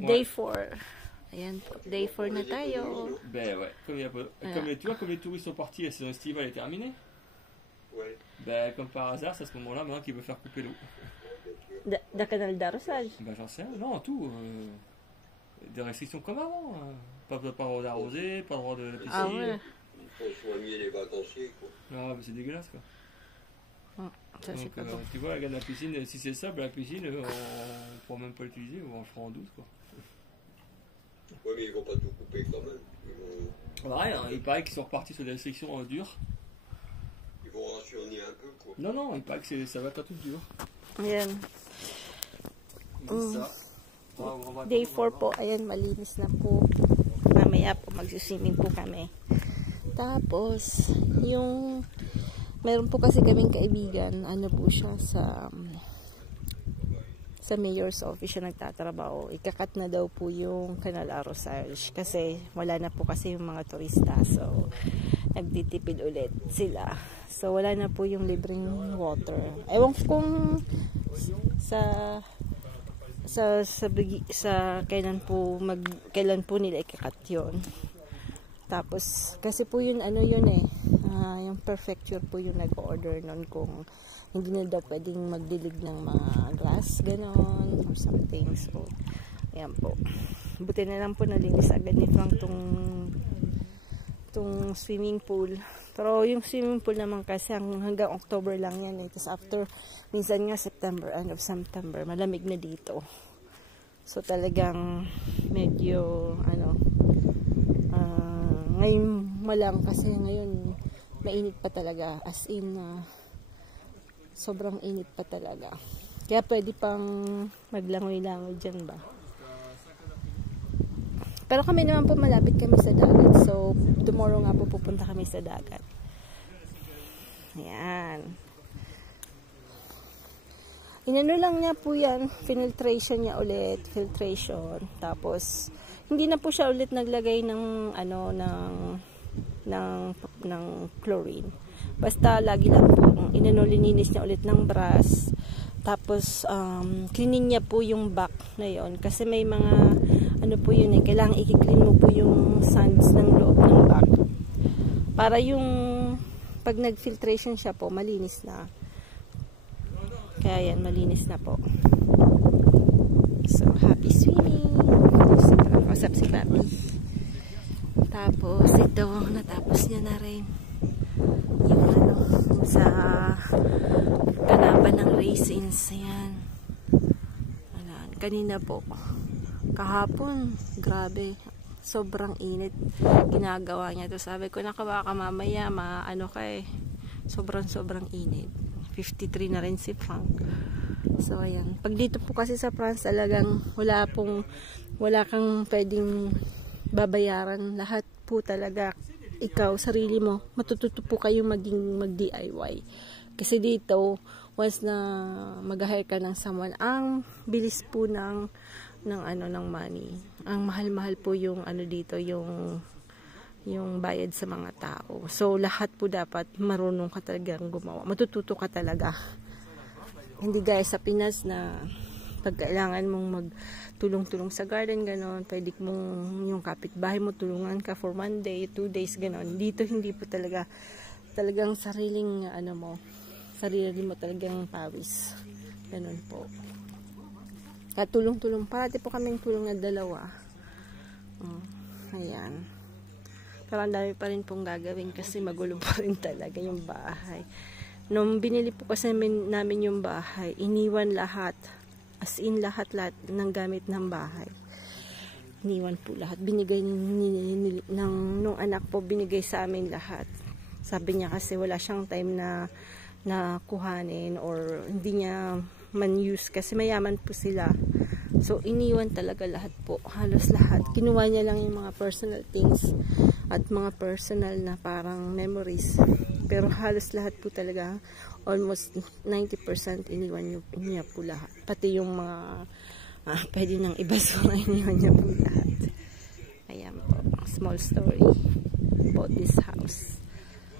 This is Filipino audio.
Day 4. Ayan po. Day 4 na tayo. Ben ouais. Tu vois, comme les touristes sont partis, la saison estivale est terminée. Ouais. Ben comme par hasard, c'est à ce moment-là maintenant qu'ils veulent faire couper l'eau. Da Canal d'Arrosage. Ben j'en sais rien. Non, tout. Des restrictions comme avant. Pas le droit d'arroser, pas le droit de la piscine. Ah ouais. Il faut soigner les vacanciers, quoi. Non, mais c'est dégueulasse quoi. Ça c'est pas bon. Tu vois, regarde la piscine, si c'est sable, la piscine, on ne pourra même pas l'utiliser, ou on le fera en douce quoi. Oui, mais ils vont pas tout couper quand même. Rien, il paraît qu'ils sont repartis sur des restrictions dures. Ils vont rationner un peu, quoi. Non, il paraît que ça va pas tout dur. Ayan. Day 4 po. Ayan, malinis na po. Mamaya po magsuswimming po kami. Tapos, yung meron po kasi kaming kaibigan, ano po siya sa mayor's office siya nagtatrabaho. Ikakat na daw po yung Canal Arrosage kasi wala na po kasi yung mga turista. So, nagtitipid ulit sila. So, wala na po yung libreng water. Ewan kung sa kailan po nila ikakat yun. Tapos, kasi po yun, yung prefecture po yung nag-order nun kung hindi na daw pwedeng magdilig ng mga grass, ganon, or something. So, ayan po. Buti na lang po nalinis agad ni Frank tong swimming pool. Pero yung swimming pool naman kasi hanggang October lang yan. Tapos after, minsan nga September, end of September, malamig na dito. So, talagang medyo, ngayon malang kasi ngayon mainit pa talaga, as in sobrang init pa talaga, kaya pwede pang maglangoy-langoy dyan ba. Pero kami naman po malapit kami sa dagat, so tomorrow nga po pupunta kami sa dagat. Ayan, inano lang niya po yan, filtration niya ulit, filtration, tapos hindi na po siya ulit naglagay ng ng chlorine. Basta lagi lang po lininis niya ulit ng brush. Tapos cleaning niya po yung back na yon kasi may mga po yun kailangan i-clean mo po yung sands ng loob ng back para yung pag nag-filtration siya po malinis na. Kaya yan, malinis na po. So happy swimming. Kasap si Papi. Tapos ito, natapos niya na rin yung sa kalaban ng raisins. Ayan. Kanina po, kahapon, grabe, sobrang init ginagawa niya to. Sabi ko, baka mamaya sobrang init. 53 na rin si Frank. So ayan, pag dito po kasi sa France talagang wala kang pwedeng babayaran, lahat po talaga ikaw, sarili mo, matututo po kayong mag-DIY. Kasi dito, once na mag-hire ka ng someone, ang bilis po ng money. Ang mahal-mahal po yung dito, yung bayad sa mga tao. So, lahat po dapat marunong ka talagang gumawa. Matututo ka talaga. Hindi gaya sa Pinas na pag kailangan mong magtulong-tulong sa garden, ganon, pwede mong yung kapitbahay mo tulungan ka for 1 day, 2 days, ganon. Dito hindi po talagang sarili mo talagang pawis. Ganon po. Kaya tulong-tulong, parati po kaming tulong na dalawa. Ayan. Pero ang dami pa rin pong gagawin kasi magulo pa rin talaga yung bahay. Nung binili po kasi namin yung bahay, iniwan lahat. As in lahat ng gamit ng bahay. Iniwan po lahat. Binigay nung anak po, binigay sa amin lahat. Sabi niya kasi wala siyang time na kuhanin or hindi niya man-use kasi mayaman po sila. So, iniwan talaga lahat po. Halos lahat. Kinuha niya lang yung mga personal things at mga personal na parang memories. Pero halos lahat po talaga, almost 90% iniwan niya po lahat. Pati yung mga pwede nang ibasura, iniwan niya po lahat. Ayan po. Small story about this house.